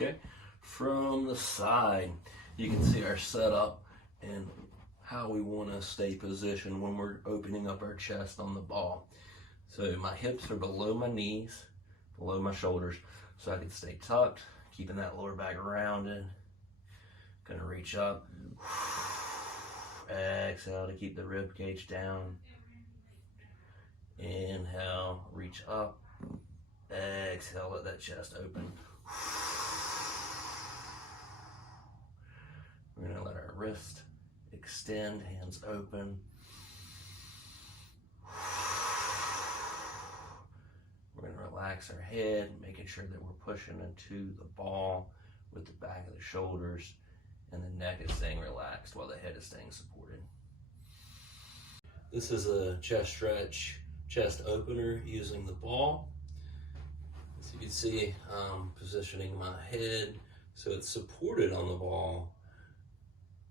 Okay, from the side, you can see our setup and how we want to stay positioned when we're opening up our chest on the ball. So my hips are below my knees, below my shoulders, so I can stay tucked, keeping that lower back rounded. Gonna reach up. Exhale to keep the rib cage down. Inhale, reach up. Exhale, let that chest open. We're gonna let our wrist extend, hands open. We're gonna relax our head, making sure that we're pushing into the ball with the back of the shoulders, and the neck is staying relaxed while the head is staying supported. This is a chest stretch, chest opener using the ball. As you can see, I'm positioning my head so it's supported on the ball.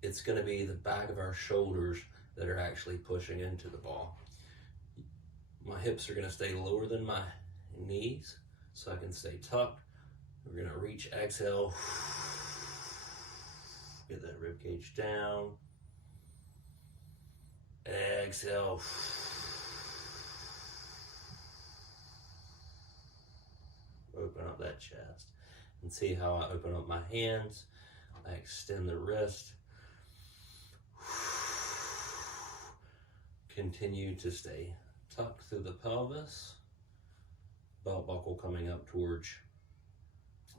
It's going to be the back of our shoulders that are actually pushing into the ball. My hips are going to stay lower than my knees so I can stay tucked. We're going to reach, exhale. Get that rib cage down. Exhale. Open up that chest. And see how I open up my hands. I extend the wrist. Continue to stay tucked through the pelvis. Belt buckle coming up towards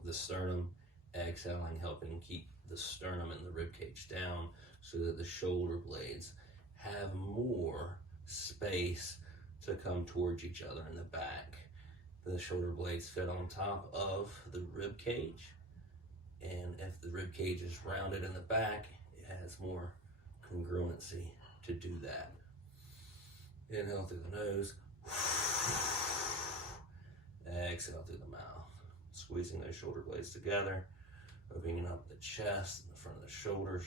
the sternum. Exhaling, helping keep the sternum and the rib cage down so that the shoulder blades have more space to come towards each other in the back. The shoulder blades fit on top of the rib cage, and if the rib cage is rounded in the back, it has more congruency to do that. Inhale through the nose. Exhale through the mouth. Squeezing those shoulder blades together, opening up the chest and the front of the shoulders.